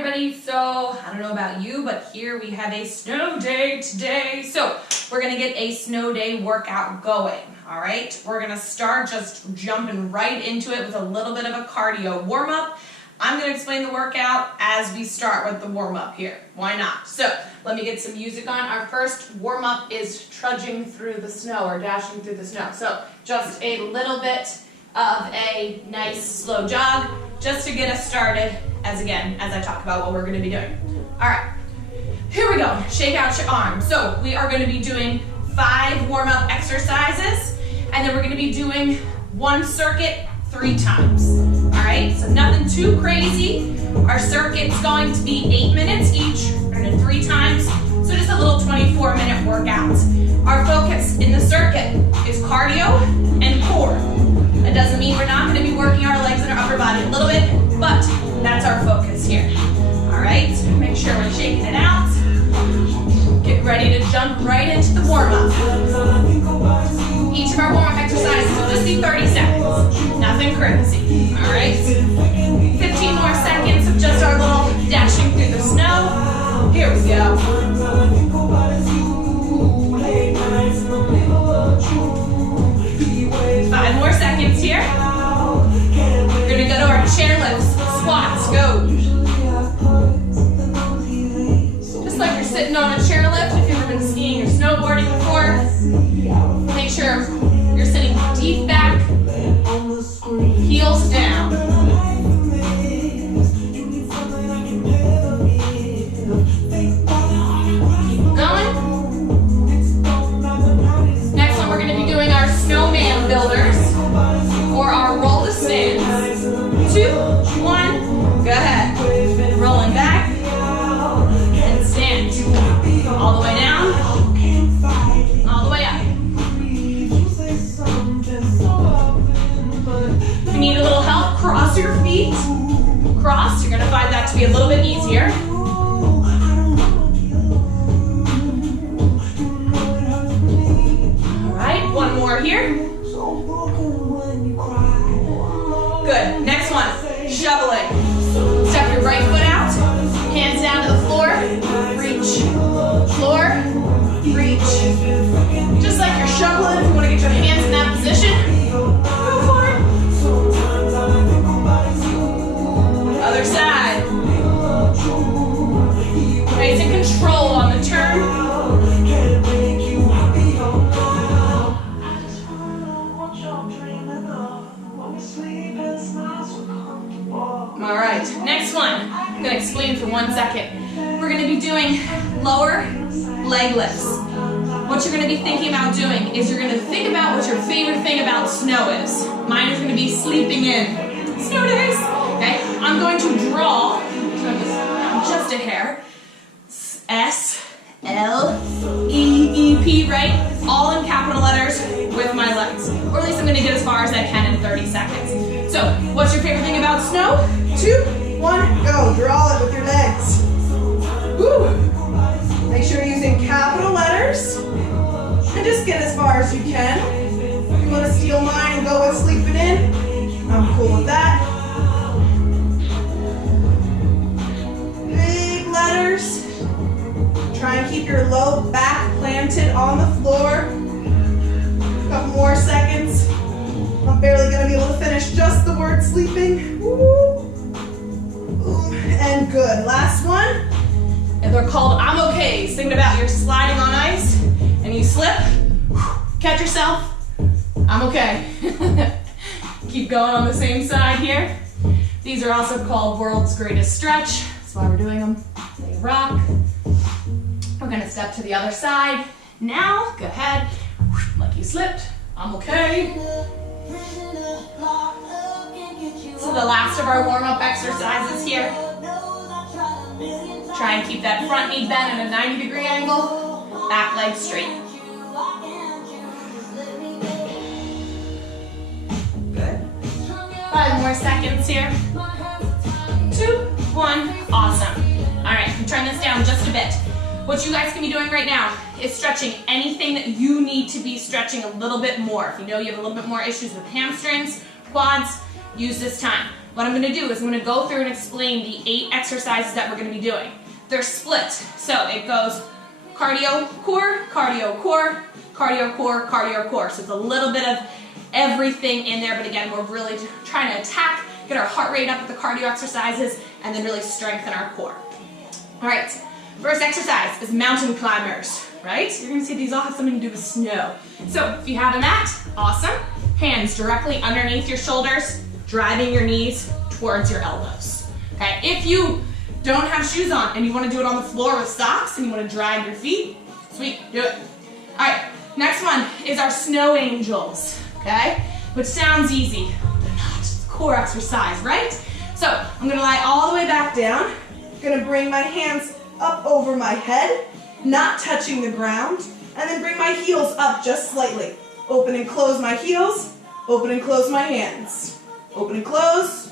everybody. So I don't know about you, but here we have a snow day today. So we're gonna get a snow day workout going. All right, we're gonna start just jumping right into it with a little bit of a cardio warm-up. I'm gonna explain the workout as we start with the warm-up here. Why not? So let me get some music on. Our first warm-up is trudging through the snow or dashing through the snow. So just a little bit of a nice slow jog just to get us started as I talk about what we're going to be doing. All right, here we go. Shake out your arms. So we are going to be doing 5 warm-up exercises, and then we're going to be doing 1 circuit 3 times. All right, so nothing too crazy. Our circuit's going to be 8 minutes each. We're going to do 3 times, so just a little 24-minute workout. Our focus in the circuit is cardio and core. That doesn't mean we're not going to be working our legs and our upper body a little bit, but that's our focus here. All right, make sure we're shaking it out. Get ready to jump right into the warm-up. Each of our warm-up exercises will just be 30 seconds. Nothing crazy. All right, 15 more seconds of just our little dashing through the snow. Here we go. 5 more seconds here. We're gonna go to our chair lifts, squats, go. Just like you're sitting on a chair lift, if you've ever been skiing or snowboarding before, make sure you're sitting deep back, heels down. Keep going. Next one, we're gonna be doing our snowman builders, or our roll to stand. 2, 1, go ahead. Rolling back and stand. All the way down, all the way up. If you need a little help, cross your feet. Cross, you're gonna find that to be a little bit easier. All right, 1 more here. Good. Next one, shoveling. Step your right foot out, hands down to the floor, reach. Floor, reach. Just like you're shoveling, if you want to get your hands in that position, go for it. Other side. Nice and control on the turn. All right, next one. I'm gonna explain for 1 second. We're gonna be doing lower leg lifts. What you're gonna be thinking about doing is you're gonna think about what your favorite thing about snow is. Mine is gonna be sleeping in. Snow days, okay? I'm going to draw, just a hair, S-L-E-E-P, right? All in capital letters with my legs. Or at least I'm gonna get as far as I can in 30 seconds. So, what's your favorite thing about snow? 2, 1, go. Draw it with your legs. Woo. Make sure you're using capital letters. And just get as far as you can. If you want to steal mine and go with sleeping in, I'm cool with that. Big letters. Try and keep your low back planted on the floor. A couple more seconds. I'm barely going to be able to finish just the word sleeping. Woo. And good. Last one. And they're called I'm okay. Thinking about you're sliding on ice and you slip. Catch yourself. I'm okay. Keep going on the same side here. These are also called world's greatest stretch. That's why we're doing them. They rock. We're going to step to the other side. Now, go ahead. Like you slipped. I'm okay. So the last of our warm-up exercises here. Try and keep that front knee bent at a 90-degree angle. Back leg straight. Good. 5 more seconds here. 2, 1, awesome. All right, turn this down just a bit. What you guys can be doing right now is stretching anything that you need to be stretching a little bit more. If you know you have a little bit more issues with hamstrings, quads, use this time. what I'm gonna do is I'm gonna go through and explain the 8 exercises that we're gonna be doing. They're split, so it goes cardio, core, cardio, core, cardio, core, cardio, core. So it's a little bit of everything in there, but again, we're really trying to attack, get our heart rate up with the cardio exercises, and then really strengthen our core. All right, first exercise is mountain climbers, right? You're gonna see these all have something to do with snow. So if you have a mat, awesome. Hands directly underneath your shoulders, driving your knees towards your elbows, okay? If you don't have shoes on and you wanna do it on the floor with socks and you wanna drag your feet, sweet, do it. All right, next one is our snow angels, okay? Which sounds easy, but not, it's a core exercise, right? So I'm gonna lie all the way back down, gonna bring my hands up over my head, not touching the ground, and then bring my heels up just slightly. Open and close my heels, open and close my hands. Open and close,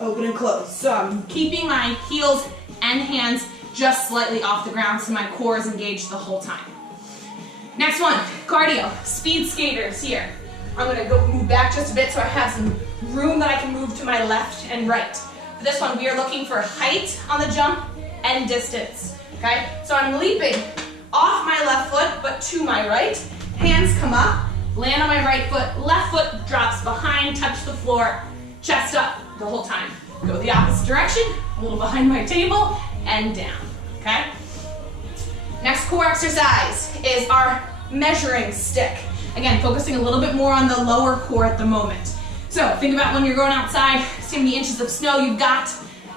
open and close. So I'm keeping my heels and hands just slightly off the ground so my core is engaged the whole time. Next one, cardio, speed skaters here. I'm gonna go move back just a bit so I have some room that I can move to my left and right. For this one, we are looking for height on the jump and distance, okay? So I'm leaping off my left foot, but to my right. Hands come up, land on my right foot, left foot drops behind, touch the floor, chest up the whole time. Go the opposite direction, a little behind my table, and down, okay? Next core exercise is our measuring stick. Again, focusing a little bit more on the lower core at the moment. So think about when you're going outside, see how many inches of snow you've got.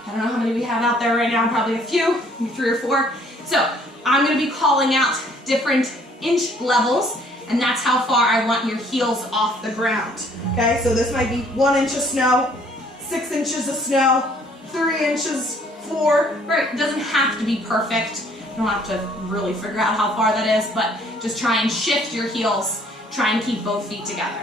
I don't know how many we have out there right now, probably a few, maybe 3 or 4. So I'm gonna be calling out different inch levels, and that's how far I want your heels off the ground. Okay, so this might be 1 inch of snow, 6 inches of snow, 3 inches, 4, right? It doesn't have to be perfect. You don't have to really figure out how far that is, but just try and shift your heels. Try and keep both feet together,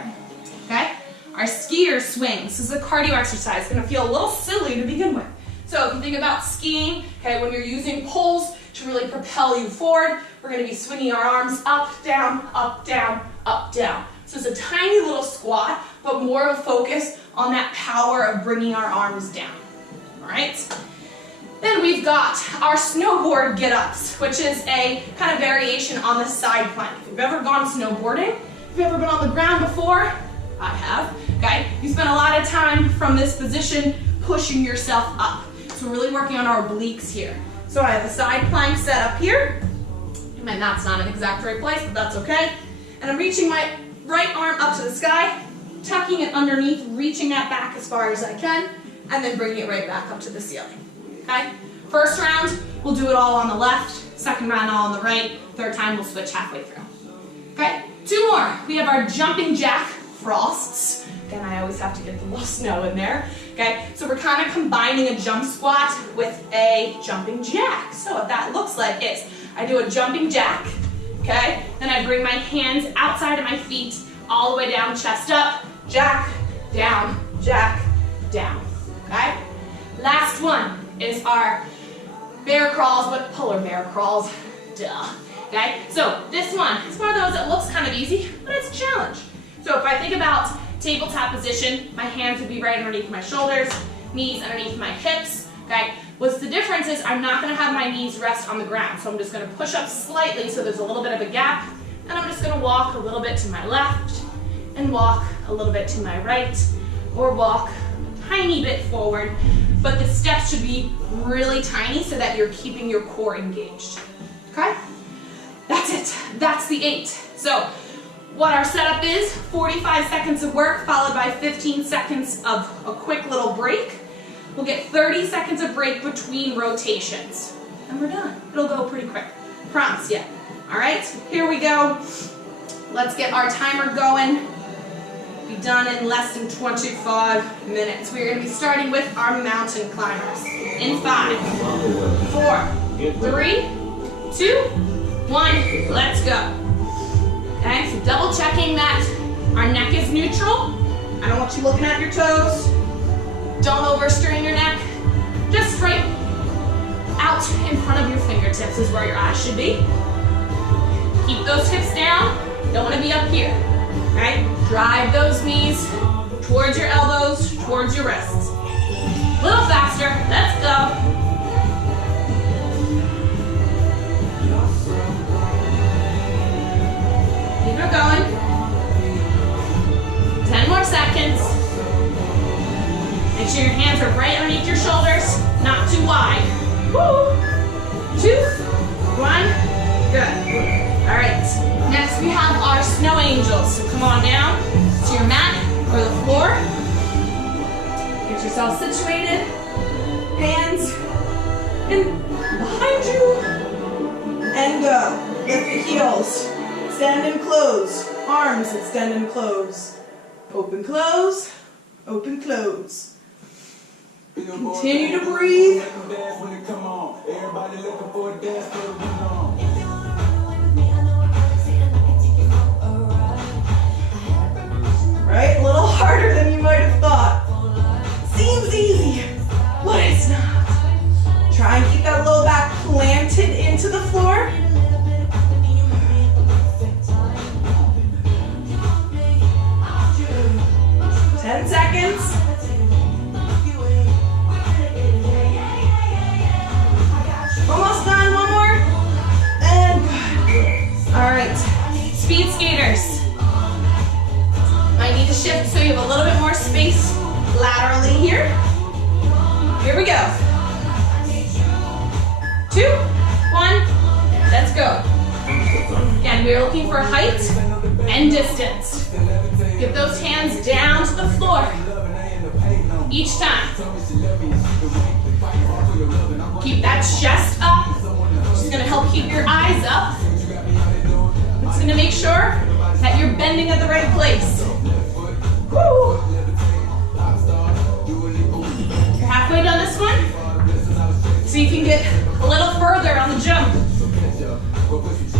okay? Our skier swings. This is a cardio exercise. It's gonna feel a little silly to begin with. So if you think about skiing, okay, when you're using poles to really propel you forward, we're gonna be swinging our arms up, down, up, down, up, down. So it's a tiny little squat, but more of a focus on that power of bringing our arms down, all right? Then we've got our snowboard get-ups, which is a kind of variation on the side plank. If you've ever gone snowboarding, if you've ever been on the ground before, I have, okay? You spend a lot of time from this position pushing yourself up. So we're really working on our obliques here. So I have a side plank set up here. My mat's not in the exact right place, but that's okay. And I'm reaching my right arm up to the sky, tucking it underneath, reaching that back as far as I can, and then bringing it right back up to the ceiling. Okay? First round, we'll do it all on the left. Second round, all on the right. Third time, we'll switch halfway through. Okay? 2 more. We have our jumping jack frosts. Again, I always have to get the little snow in there. Okay? So we're kind of combining a jump squat with a jumping jack. So what that looks like is I do a jumping jack. Okay? Then I bring my hands outside of my feet, all the way down, chest up, jack, down, down. Okay? Last one is our bear crawls, but polar bear crawls, duh. Okay, so this one, it's one of those that looks kind of easy, but it's a challenge. So if I think about tabletop position, my hands would be right underneath my shoulders, knees underneath my hips, okay? What's the difference is I'm not gonna have my knees rest on the ground, so I'm just gonna push up slightly so there's a little bit of a gap, and I'm just gonna walk a little bit to my left, and walk a little bit to my right, or walk a tiny bit forward, but the steps should be really tiny so that you're keeping your core engaged, okay? That's it, that's the 8. So what our setup is, 45 seconds of work followed by 15 seconds of a quick little break. We'll get 30 seconds of break between rotations, and we're done. It'll go pretty quick, promise you. All right, here we go. Let's get our timer going. Be done in less than 25 minutes. We're gonna be starting with our mountain climbers. In 5, 4, 3, 2, 1, let's go. Okay, so double checking that our neck is neutral. I don't want you looking at your toes. Don't overstrain your neck. Just right out in front of your fingertips is where your eyes should be. Keep those hips down. Don't want to be up here. Okay? Drive those knees towards your elbows, towards your wrists. Little faster. Let's go. Keep it going. 10 more seconds. Make sure your hands are right underneath your shoulders, not too wide. Woo. 2, 1, good. All right, next we have our snow angels. So come on down to your mat or the floor. Get yourself situated. Hands in behind you. And go. Lift the heels. Extend and close. Arms extend and close. Open, close. Open, close. Continue to breathe. Right? A little harder than you might have thought. Seems easy, but it's not. Try and keep that low back planted into the floor. Ten seconds. Almost done, one more. And good. All right, speed skaters. Might need to shift so you have a little bit more space laterally here. Here we go. 2, 1, let's go. Again, we're looking for height and distance. Get those hands down to the floor each time. Keep that chest up. It's gonna help keep your eyes up. It's gonna make sure that you're bending at the right place. Woo. You're halfway done this one. So you can get a little further on the jump.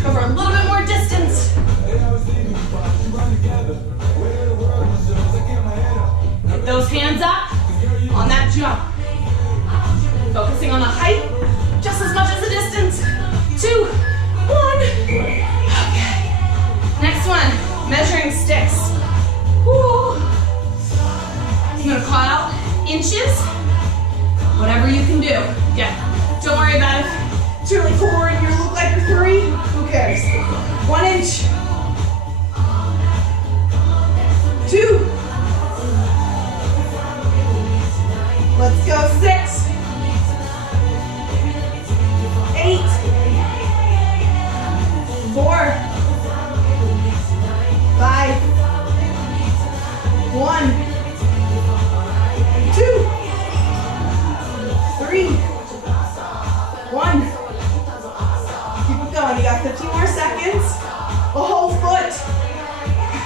Cover a little bit more distance. Get those hands up on that jump. Focusing on the height just as much as the distance. 2, 1. Okay. Next one, measuring sticks. Woo. I'm gonna call out inches. Whatever you can do. Yeah. Don't worry about it. It's really 4 and you look like you're 3. Who cares? 1 inch. 2. Let's go. 6. 8. 4. 5. 1. 2. 3. 1. Keep it going. You got 15 more seconds. A whole foot.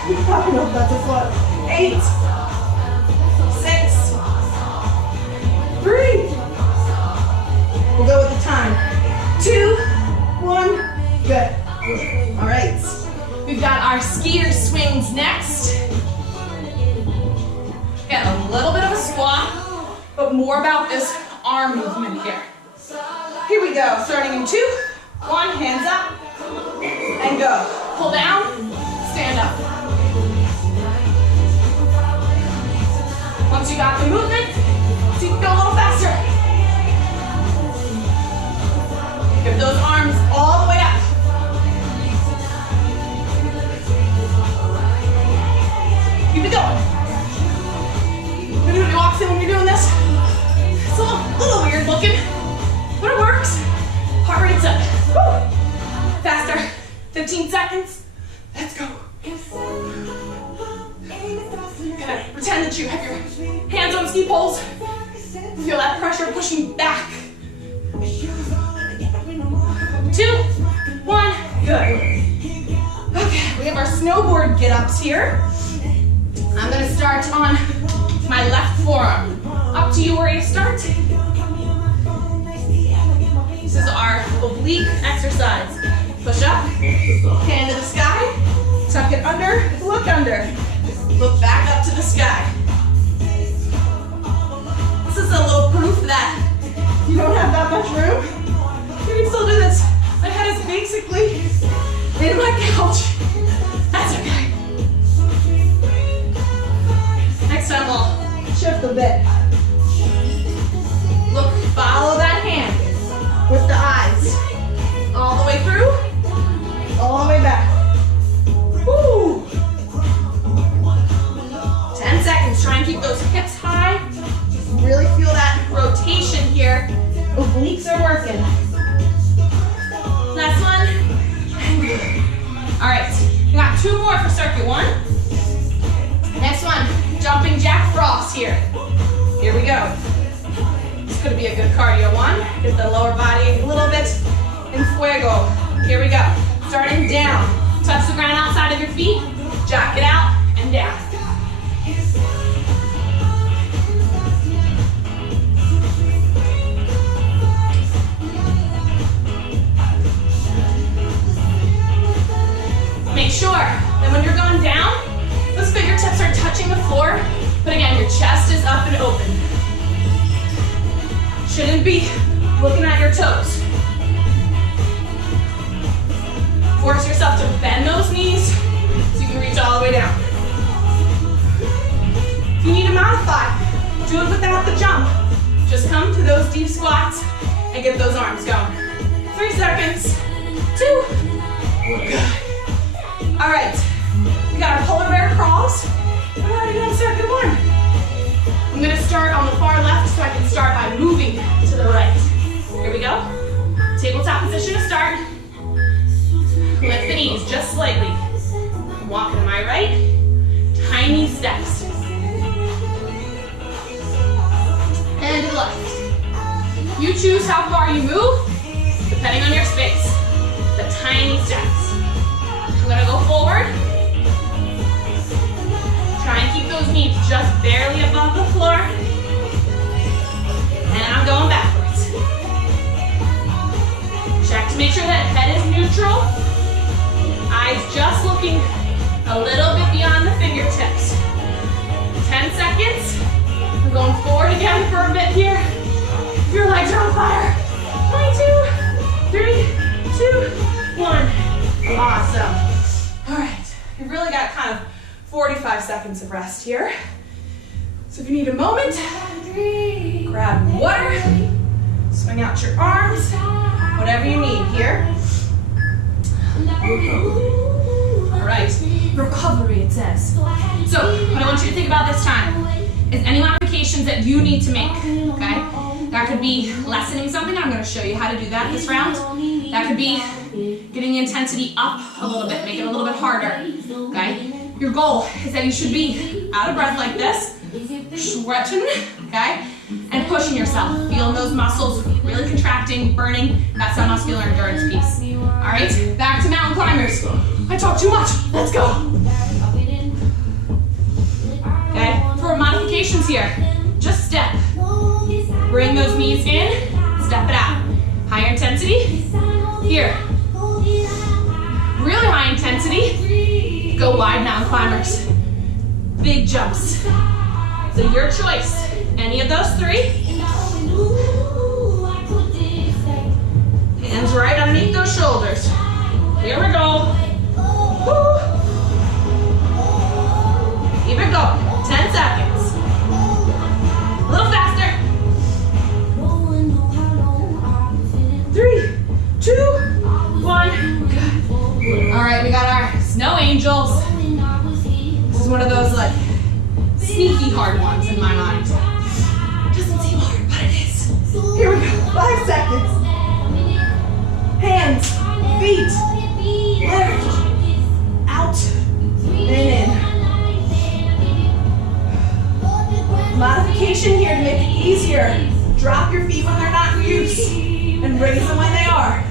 I don't know if that's a foot. 8. 6. 3. We'll go with the time. 2, 1. Good. All right. We've got our skier swings next. Get a little bit of a squat, but more about this arm movement here. Here we go. Starting in 2, 1. Hands up and go. Pull down. Stand up. Once you got the movement, so you can go a little faster. Give those arms all the way up. Keep it going. Everybody walks in when you're doing this. It's a little weird looking, but it works. Heart rate's up. Woo. Faster. 15 seconds. Let's go. Good. Pretend that you have your hands on ski poles. Feel that pressure pushing back. 2, 1. Good. Okay, we have our snowboard get-ups here. I'm gonna start on my left forearm. Up to you where you start. This is our oblique exercise. Push up, hand to the sky, tuck it under, look under. Look back up to the sky. This is a little proof that you don't have that much room. You can still do this. My head is basically in my couch. That's okay. Next time we'll shift a bit. second one. Next one, jumping jack frost here. Here we go. It's gonna be a good cardio one. Get the lower body a little bit in fuego. Here we go. Starting down. Touch the ground outside of your feet. Jack it out and down. Make sure that when you're going down, those fingertips are touching the floor, but again, your chest is up and open. Shouldn't be looking at your toes. Force yourself to bend those knees so you can reach all the way down. If you need to modify, do it without the jump. Just come to those deep squats and get those arms going. 3 seconds, 2, good. All right, we got our polar bear crawls. We're already on second one. I'm gonna start on the far left so I can start by moving to the right. Here we go. Tabletop position to start. Lift the knees just slightly. Walking to my right. Tiny steps. And to the left. You choose how far you move, depending on your space. The tiny steps. I'm gonna go forward. Try and keep those knees just barely above the floor. And I'm going backwards. Check to make sure that head is neutral. Eyes just looking a little bit beyond the fingertips. 10 seconds. We're going forward again for a bit here. Your legs are on fire. 3, 2, 1. Awesome. All right, you've really got kind of 45 seconds of rest here. So if you need a moment, grab water, swing out your arms, whatever you need here. All right, recovery it says. So what I want you to think about this time is any modifications that you need to make, okay? That could be lessening something. I'm gonna show you how to do that this round. That could be getting the intensity up a little bit, make it a little bit harder, okay? Your goal is that you should be out of breath like this, stretching, okay? And pushing yourself, feeling those muscles really contracting, burning. That's that muscular endurance piece. All right, back to mountain climbers. I talk too much, let's go. Okay, for modifications here, just step. Bring those knees in, step it out. Higher intensity, here. Really high intensity, go wide mountain climbers. Big jumps. So your choice, any of those 3. Hands right underneath those shoulders. Here we go. Woo. Keep it going, 10 seconds. A little faster. 3, 2, 1. Good. All right, we got our snow angels. This is one of those like sneaky hard ones in my mind. Doesn't seem hard, but it is. Here we go, 5 seconds. Hands, feet, lift, out, and in. Modification here to make it easier. Drop your feet when they're not in use and raise them when they are.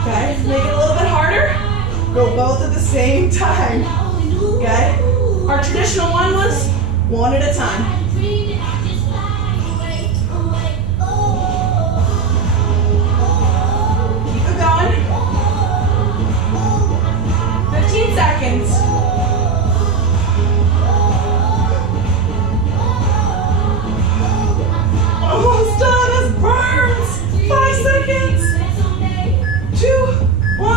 Okay, make it a little bit harder. Go both at the same time. Okay, our traditional one was 1 at a time. Keep it going. 15 seconds. Almost done as burns. 5 seconds. 2, 1.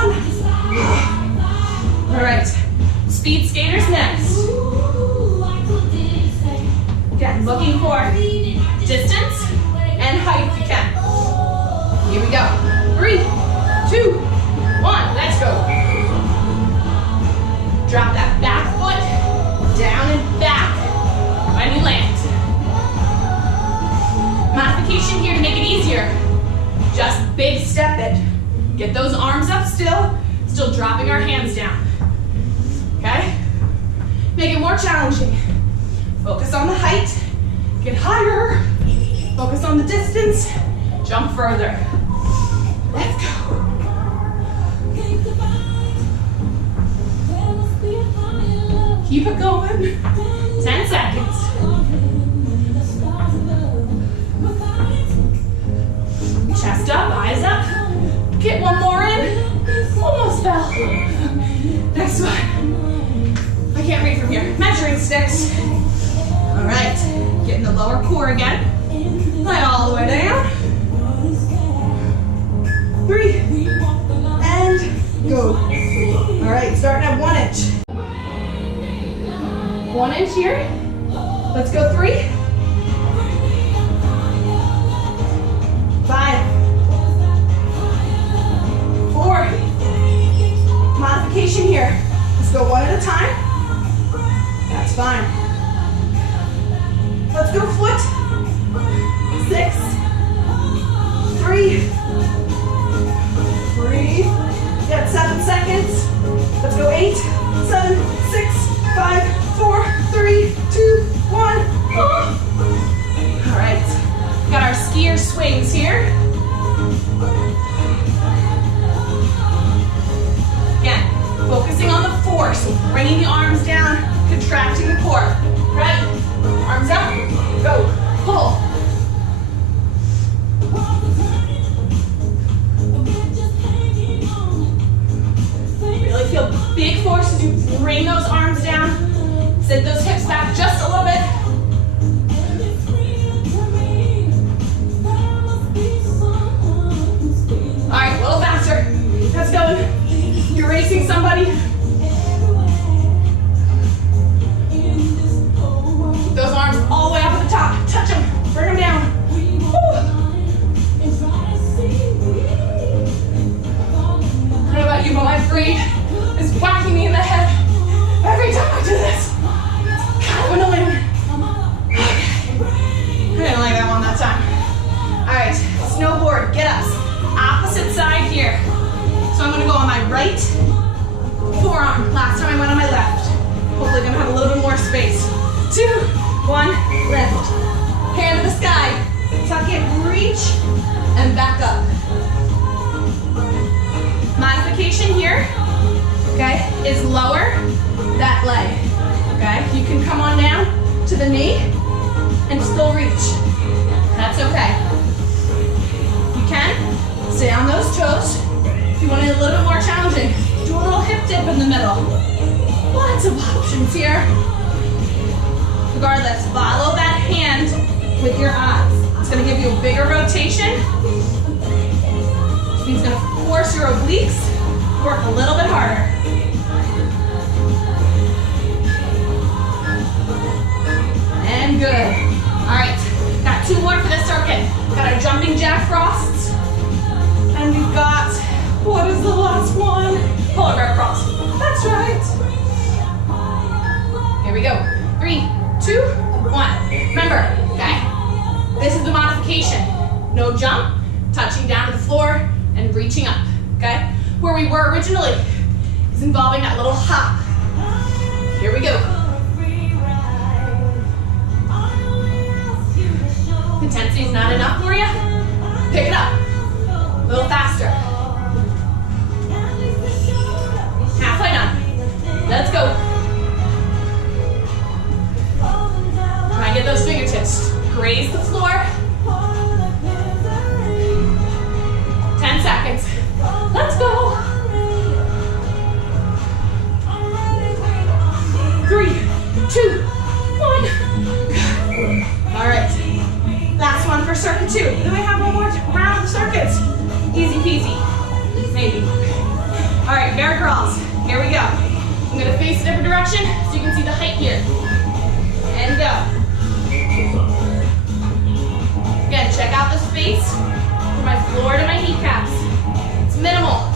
All right, speed skaters next. Again, looking for distance and height if you can. Here we go. 3, 2, 1. Let's go. Drop that back foot down and back when you land. Modification here to make it easier. Just big step it. Get those arms up still dropping our hands down. okay? Make it more challenging. Focus on the height, get higher. Focus on the distance, jump further. Let's go. Keep it going. 10 seconds. Chest up, eyes up. Get one more in. Almost fell. Next one. I can't read from here. Measuring sticks. All right. Get in the lower core again. Lie all the way down. 3. And go. All right, starting at 1 inch. 1 inch here. Let's go 3. 5. 4. Modification here. Let's go 1 at a time. That's fine. Let's go foot. 6. 3. Breathe. Got 7 seconds. Let's go 8, 7, 6, 5, 4, 3, 2, 1. All right. Got our skier swings here. Again, focusing on the force, bringing the arms down, contracting the core. Right? Arms up. Go. Pull. Really feel big force as you bring those arms down. Sit those hips back just a little bit. All right, a little faster. Let's go. You're racing somebody. Keep those arms all the way up at the top. Touch them. Bring them down. Woo. I don't know about you, but my brain is whacking me in the head every time I do this. It's kind of annoying. Okay. I didn't like that one that time. All right, snowboard, get ups. Opposite side here. So I'm gonna go on my right forearm. Last time I went on my left. Hopefully gonna have a little bit more space. 2, 1, lift. Hand to the sky. Tuck it, reach, and back up. Modification here, okay, is lower that leg, okay? You can come on down to the knee and still reach. That's okay. You can stay on those toes. If you want it a little bit more challenging, do a little hip dip in the middle. Lots of options here. Regardless, follow that hand with your eyes. It's gonna give you a bigger rotation. It's gonna force your obliques to work a little bit harder. And good. All right, got 2 more for this circuit. Got our jumping jack frosts. And we've got, what is the last one? Polar bear cross. That's right. Here we go. 3, 2, 1. Remember, okay, this is the modification. No jump, touching down to the floor, and reaching up, okay? Where we were originally is involving that little hop. Here we go. Intensity is not enough for you? Pick it up. A little faster. Halfway done. Let's go. Try and get those fingertips. Graze the floor. 10 seconds. Let's go. 3, 2, 1. All right. Last one for circuit 2. Then we have one more round of circuits. Easy peasy. Maybe. All right, bear crawls. Here we go. I'm gonna face a different direction so you can see the height here. And go. Again, check out the space from my floor to my kneecaps. It's minimal.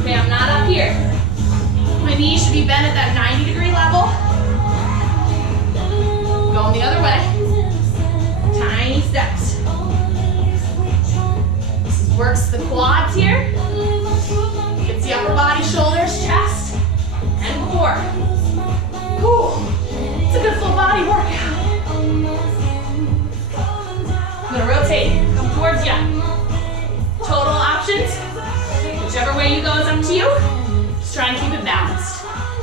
Okay, I'm not up here. My knees should be bent at that 90-degree level. Going the other way. Tiny steps. This works the quads here. Gets the upper body, shoulders, chest, and core.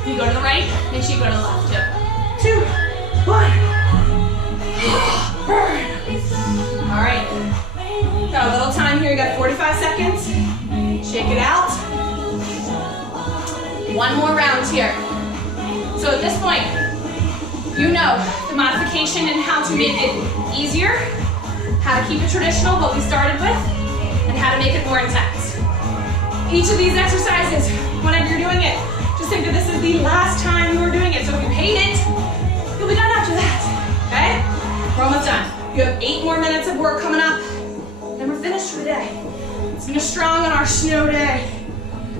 If you go to the right, make sure you go to the left too. 2, 1. Burn. All right. Got a little time here. You got 45 seconds. Shake it out. One more round here. So at this point, you know the modification and how to make it easier, how to keep it traditional, what we started with, and how to make it more intense. Each of these exercises, whenever you're doing it, just think that this is the last time you are doing it. So if you hate it, you'll be done after that, okay? We're almost done. You have 8 more minutes of work coming up, and we're finished for the day. Let's finish strong on our snow day.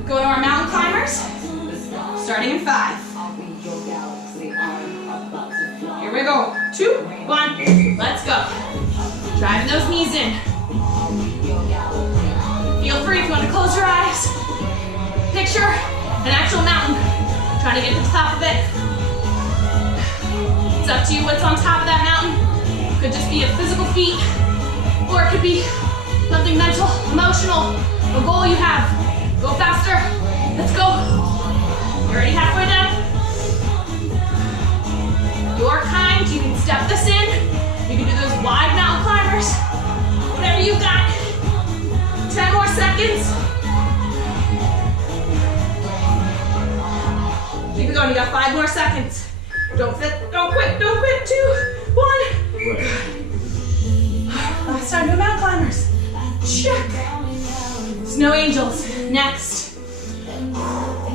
Go to our mountain climbers, starting in 5. Here we go. 2, 1, let's go. Driving those knees in. Feel free if you want to close your eyes. Picture an actual mountain. Trying to get to the top of it. It's up to you what's on top of that mountain. Could just be a physical feat, or it could be something mental, emotional, a goal you have. Go faster. Let's go. You're already halfway down. Your kind, you can step this in. You can do those wide mountain climbers. Whatever you got. 10 more seconds. Keep it going, you got 5 more seconds. Don't quit, don't quit. 2, 1. Last time to mountain climbers. Check. Snow angels, next.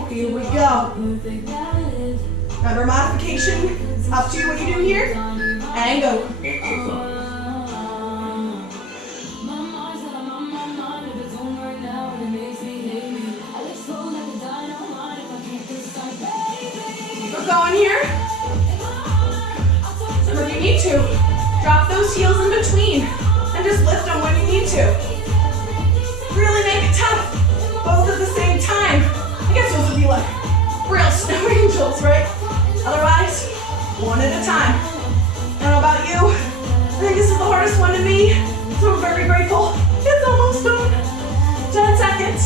Here we go. Remember modification, it's up to you what you do here, and go. Keep it going here. And if you need to, drop those heels in between, and just lift them when you need to. Really make it tough, both at the same time. I guess those would be like real snow angels, right? Otherwise, one at a time. I don't know about you, I think this is the hardest one to me, so I'm very grateful. It's almost done. 10 seconds.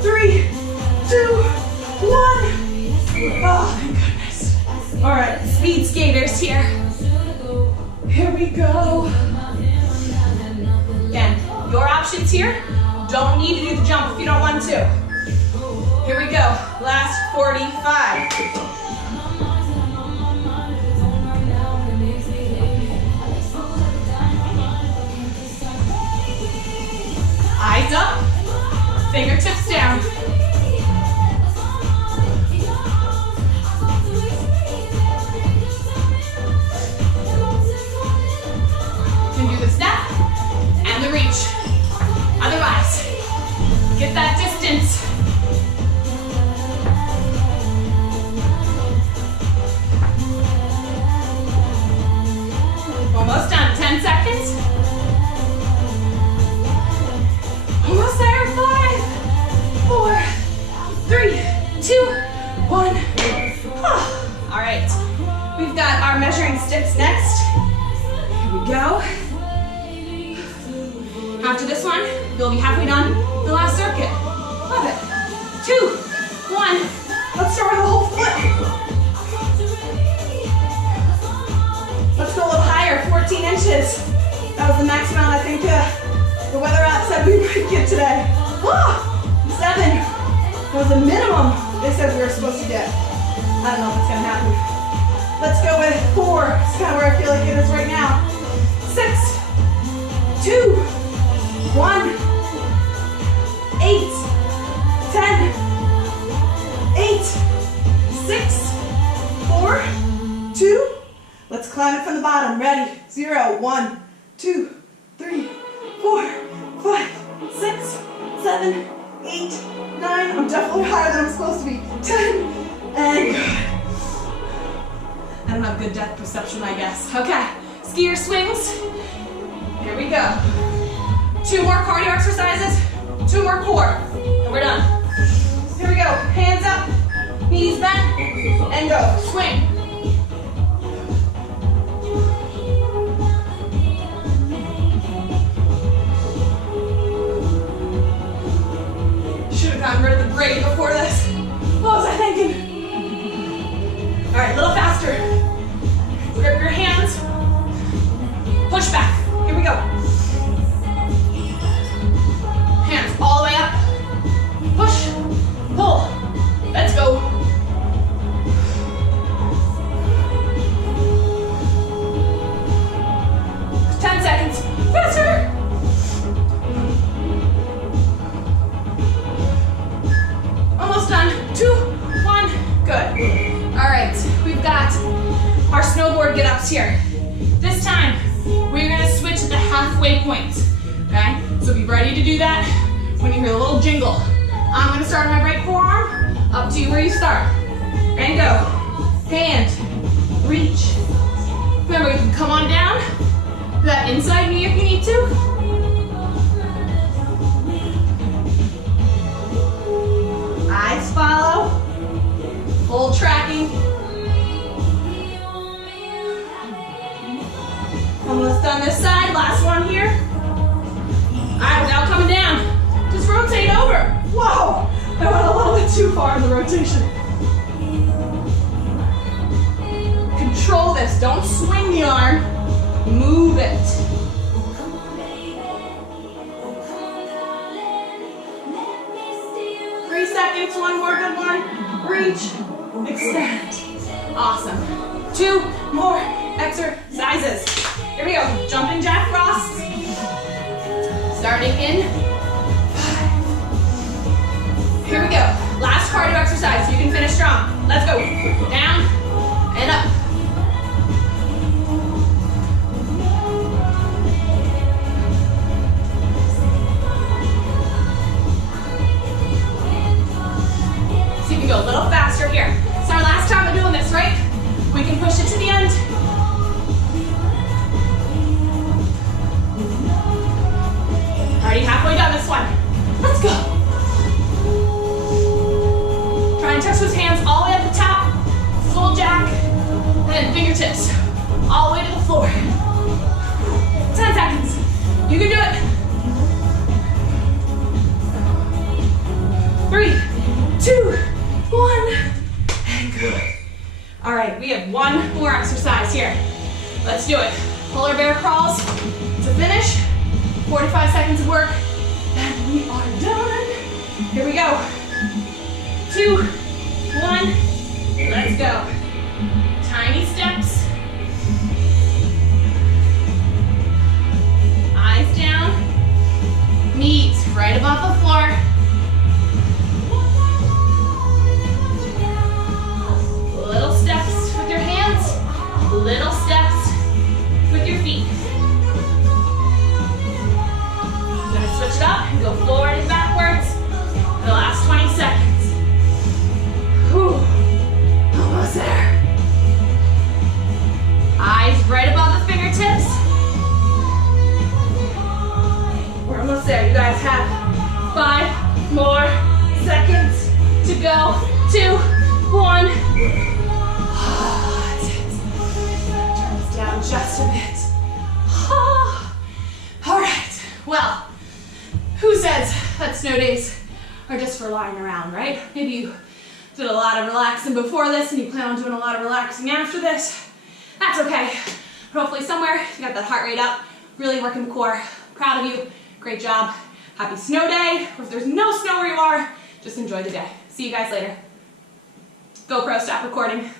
Three, 2, 1. Oh, thank goodness. All right, speed skaters here. Here we go. Again, your options here. Don't need to do the jump if you don't want to. Here we go. Last 45. Eyes up, fingertips down. You can do the step and the reach. Otherwise, get that distance. Almost done. 10 seconds. Almost there. 5, 4, 3, 2, 1. All right. We've got our measuring sticks next. Here we go. After this one, you'll be halfway done the last circuit. Love it. 2, 1. Let's start with a whole foot. Let's go a little higher, 14 inches. That was the max amount I think the weather app said we might get today. 7. That was the minimum they said we were supposed to get. I don't know if it's gonna happen. Let's go with 4. It's kind of where I feel like it is right now. 6, 2, 1, 8, 10, 8, 6, 4, 2. Let's climb it from the bottom. Ready? 0, 1, 2, 3, 4, 5, 6, 7, 8, 9. I'm definitely higher than I'm supposed to be. 10, and good. I don't have good depth perception, I guess. Okay, skier swings. Here we go. 2 more cardio exercises, 2 more core, and we're done. Here we go. Hands up, knees bent, and go. Swing. get-ups here. This time, we're gonna switch at the halfway point, okay? So be ready to do that when you hear a little jingle. I'm gonna start on my right forearm, up to you where you start. And go. Hand, reach. Remember, you can come on down to that inside knee if you need to. Eyes follow. Full tracking. Almost done this side. Last one here. All right, without coming down, just rotate over. Whoa, I went a little bit too far in the rotation. Control this. Don't swing the arm. Move it. Seconds, one more good one. Reach, extend. Awesome. 2 more exercises. Here we go. Jumping jack frost. Starting in 5. Here we go. Last cardio exercise so you can finish strong. Let's go. Down and up. Go a little faster here. It's our last time of doing this, right? We can push it to the end. Already halfway done this one. Let's go. Try and touch those hands all the way at the top. Full jack. And then fingertips all the way to the floor. 10 seconds. You can do it. 3, 2, 1, and good. All right, we have one more exercise here. Let's do it. Polar bear crawls to finish. 45 seconds of work, and we are done. Here we go. 2, 1, let's go. Tiny steps. Eyes down. Knees right above the floor. Little steps with your hands, little steps with your feet. I'm gonna switch it up and go forward and backwards for the last 20 seconds. Whew, almost there. Eyes right above the fingertips. We're almost there. You guys have 5 more seconds to go. 2, 1. Turns down just a bit. All right, well, who says that snow days are just for lying around, right? Maybe you did a lot of relaxing before this and you plan on doing a lot of relaxing after this. That's okay. But hopefully somewhere you got that heart rate up, really working the core. Proud of you, great job. Happy snow day, or if there's no snow where you are, just enjoy the day. See you guys later. GoPro, stop recording.